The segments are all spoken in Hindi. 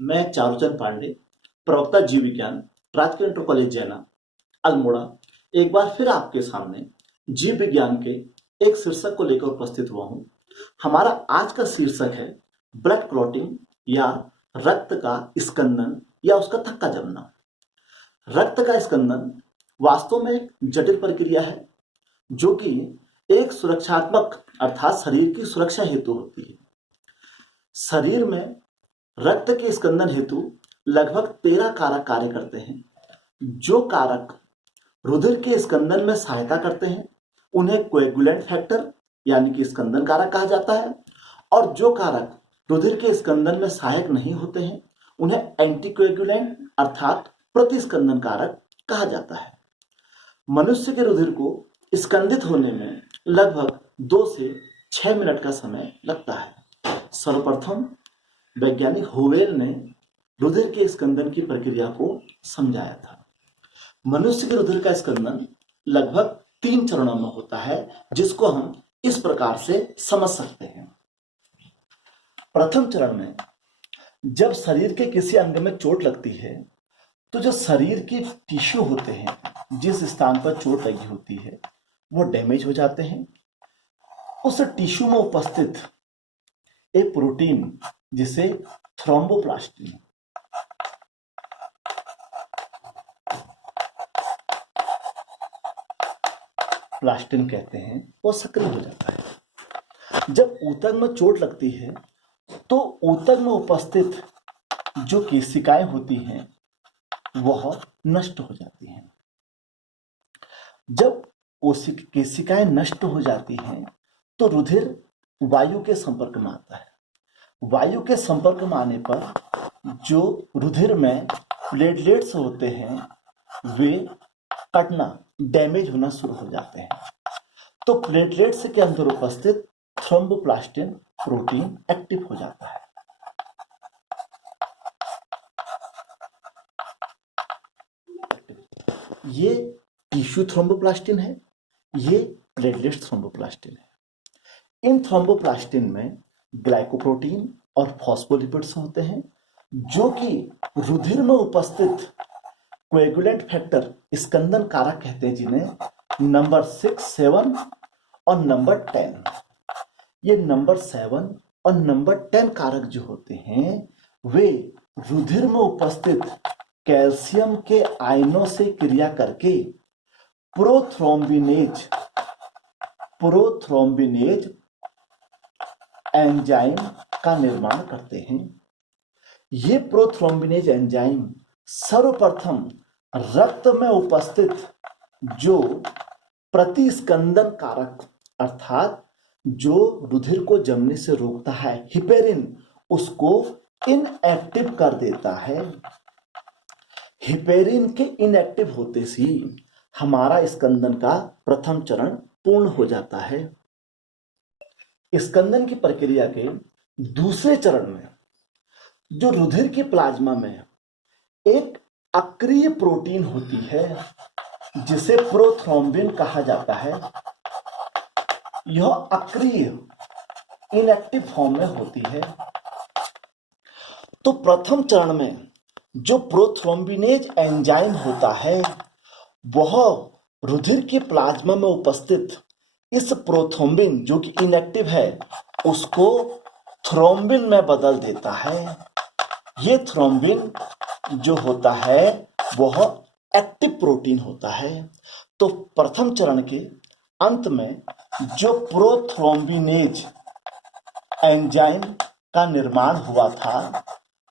मैं चारुचंद पांडे, प्रवक्ता जीव विज्ञान, राजकीय इंटर कॉलेज जैना, अल्मोड़ा, एक बार फिर आपके सामने जीव विज्ञान के एक शीर्षक को लेकर उपस्थित हुआ हूँ। हमारा आज का शीर्षक है ब्लड क्लॉटिंग या रक्त का स्कंदन या उसका थक्का जमना। रक्त का स्कंदन वास्तव में एक जटिल प्रक्रिया है जो कि एक सुरक्षात्मक अर्थात शरीर की सुरक्षा हेतु होती है। शरीर में रक्त के स्कंदन हेतु लगभग 13 कारक कार्य करते हैं। जो कारक रुधिर के स्कंदन में सहायता करते हैं उन्हें कोएगुलेंट फैक्टर यानी कि स्कंदन कारक कहा जाता है, और जो कारक रुधिर के स्कंदन में सहायक नहीं होते हैं उन्हें एंटीकोएगुलेंट अर्थात प्रतिस्कंदन कारक कहा जाता है। मनुष्य के रुधिर को स्कंदित होने में लगभग 2 से 6 मिनट का समय लगता है। सर्वप्रथम वैज्ञानिक होवेल ने रुधिर के स्कंदन की प्रक्रिया को समझाया था। मनुष्य के रुधिर का स्कंदन लगभग 3 चरणों में होता है, जिसको हम इस प्रकार से समझ सकते हैं। प्रथम चरण में जब शरीर के किसी अंग में चोट लगती है तो जो शरीर की टिश्यू होते हैं, जिस स्थान पर चोट लगी होती है वो डैमेज हो जाते हैं। उस टिश्यू में उपस्थित एक प्रोटीन जिसे थ्रोम्बोप्लास्टिन प्लास्टिन कहते हैं, वो सक्रिय हो जाता है। जब ऊतक में चोट लगती है तो ऊतक में उपस्थित जो केशिकाएं होती हैं वह नष्ट हो जाती हैं। जब केशिकाएं नष्ट हो जाती हैं तो रुधिर वायु के संपर्क में आता है। वायु के संपर्क में आने पर जो रुधिर में प्लेटलेट्स होते हैं वे कटना, डैमेज होना शुरू हो जाते हैं। तो प्लेटलेट्स के अंदर उपस्थित थ्रोम्बोप्लास्टिन प्रोटीन एक्टिव हो जाता है। ये टिश्यू थ्रोम्बोप्लास्टिन है, ये प्लेटलेट थ्रोम्बोप्लास्टिन है। इन थ्रोम्बोप्लास्टिन में ग्लाइकोप्रोटीन और फॉस्फोलिपिड्स होते हैं जो कि रुधिर में उपस्थित कोएगुलेंट फैक्टर स्कंदन कारक कहते हैं, जिन्हें नंबर 6, 7 और नंबर 10, ये नंबर 7 और नंबर 10 कारक जो होते हैं वे रुधिर में उपस्थित कैल्शियम के आयनों से क्रिया करके प्रोथ्रोम्बिनेज एंजाइम का निर्माण करते हैं। ये प्रोथ्रोम्बिनेज एंजाइम सर्वप्रथम रक्त में उपस्थित जो प्रतिस्कंदन कारक अर्थात जो रुधिर को जमने से रोकता है हिपेरिन, उसको इनएक्टिव कर देता है। हिपेरिन के इनएक्टिव होते से हमारा स्कंदन का प्रथम चरण पूर्ण हो जाता है। स्कंदन की प्रक्रिया के दूसरे चरण में जो रुधिर के प्लाज्मा में एक अक्रिय प्रोटीन होती है जिसे प्रोथ्रोम्बिन कहा जाता है, यह अक्रिय इनएक्टिव फॉर्म में होती है। तो प्रथम चरण में जो प्रोथ्रोम्बिनेज एंजाइम होता है वह रुधिर के प्लाज्मा में उपस्थित इस प्रोथ्रोम्बिन जो कि इनएक्टिव है उसको थ्रोम्बिन में बदल देता है। ये थ्रोम्बिन जो होता है वह एक्टिव प्रोटीन होता है। तो प्रथम चरण के अंत में जो प्रोथ्रोम्बिनेज एंजाइम का निर्माण हुआ था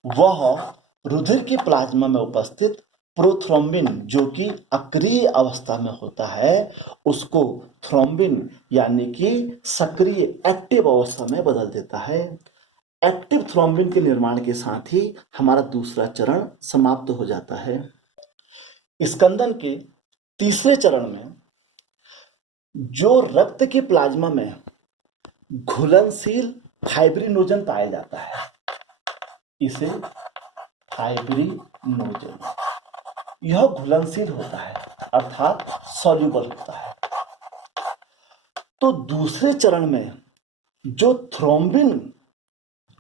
वह रुधिर के प्लाज्मा में उपस्थित प्रोथ्रोम्बिन जो कि अक्रिय अवस्था में होता है उसको थ्रोम्बिन यानी कि सक्रिय एक्टिव अवस्था में बदल देता है। एक्टिव थ्रोम्बिन के निर्माण के साथ ही हमारा दूसरा चरण समाप्त हो जाता है। स्कंदन के तीसरे चरण में जो रक्त के प्लाज्मा में घुलनशील फाइब्रिनोजन पाया जाता है, इसे फाइब्रिनोजन, यह घुलनशील होता है अर्थात सॉल्युबल होता है। तो दूसरे चरण में जो थ्रोम्बिन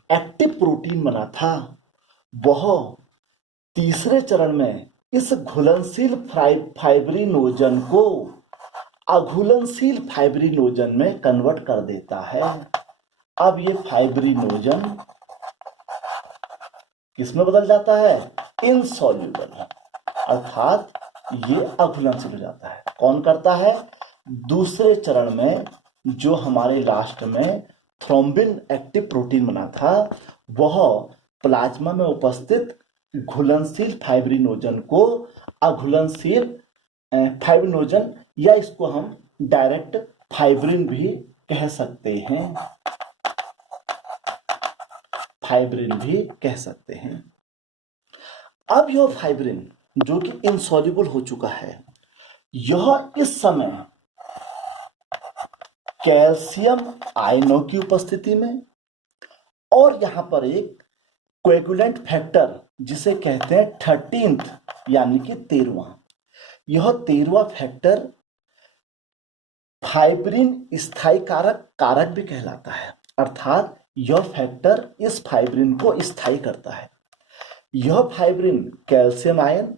एक्टिव प्रोटीन बना था वह तीसरे चरण में इस घुलनशील फाइब्रिनोजन को अघुलनशील फाइब्रिनोजन में कन्वर्ट कर देता है। अब ये फाइब्रिनोजन किसमें बदल जाता है? इनसॉल्युबल, अर्थात ये अघुलनशील हो जाता है। कौन करता है? दूसरे चरण में जो हमारे लास्ट में थ्रोम्बिन एक्टिव प्रोटीन बना था, वह प्लाज्मा में उपस्थित घुलनशील फाइब्रिनोजन को अघुलनशील फाइब्रिनोजन, या इसको हम डायरेक्ट फाइब्रिन भी कह सकते हैं, फाइब्रिन भी कह सकते हैं। अब यह फाइब्रिन जो कि इनसॉल्युबल हो चुका है, यह इस समय कैल्शियम आयनों की उपस्थिति में और यहां पर एक कोएगुलेंट फैक्टर जिसे कहते हैं 13th यानी कि 13वां, यह 13वां फैक्टर फाइब्रिन स्थायी कारक भी कहलाता है, अर्थात यह फैक्टर इस फाइब्रिन को स्थायी करता है। यह फाइब्रिन कैल्शियम आयन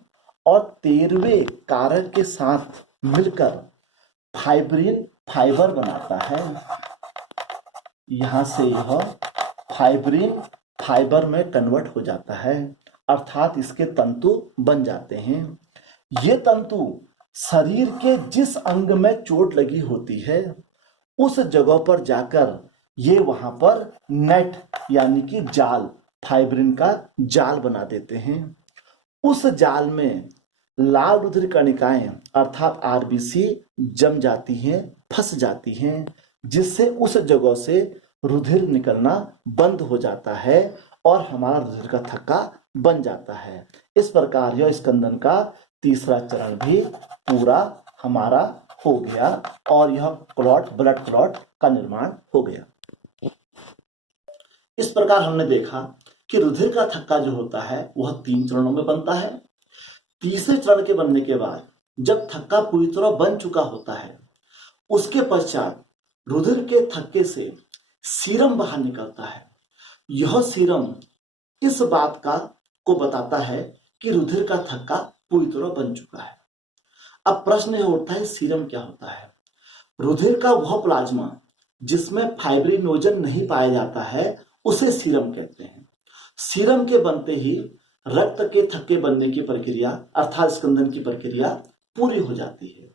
और 13वें कारक के साथ मिलकर फाइब्रिन फाइबर बनाता है। यहां से यह फाइब्रिन फाइबर में कन्वर्ट हो जाता है, अर्थात इसके तंतु बन जाते हैं। ये तंतु शरीर के जिस अंग में चोट लगी होती है उस जगह पर जाकर ये वहां पर नेट यानी कि जाल, फाइब्रिन का जाल बना देते हैं। उस जाल में लाल रुधिर कणिकाएं अर्थात आरबीसी जम जाती हैं, फंस जाती हैं, जिससे उस जगह से रुधिर निकलना बंद हो जाता है और हमारा रुधिर का थक्का बन जाता है। इस प्रकार यह स्कंदन का तीसरा चरण भी पूरा हमारा हो गया और यह ब्लड क्लॉट का निर्माण हो गया। इस प्रकार हमने देखा कि रुधिर का थक्का जो होता है वह 3 चरणों में बनता है। तीसरे चरण के बनने के बाद जब थक्का पूरी तरह बन चुका होता है, उसके पश्चात रुधिर के थक्के से सीरम बाहर निकलता है। यह सीरम इस बात को बताता है कि रुधिर का थक्का पूरी तरह बन चुका है। अब प्रश्न यह उठता है, सीरम क्या होता है? रुधिर का वह प्लाज्मा जिसमें फाइब्रिनोजन नहीं पाया जाता है उसे सीरम कहते हैं। सीरम के बनते ही रक्त के थक्के बनने की प्रक्रिया अर्थात स्कंदन की प्रक्रिया पूरी हो जाती है।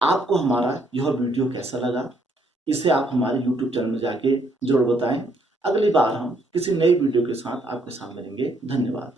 आपको हमारा यह वीडियो कैसा लगा, इसे आप हमारे YouTube चैनल में जाके जरूर बताएं। अगली बार हम किसी नई वीडियो के साथ आपके सामने रहेंगे। धन्यवाद।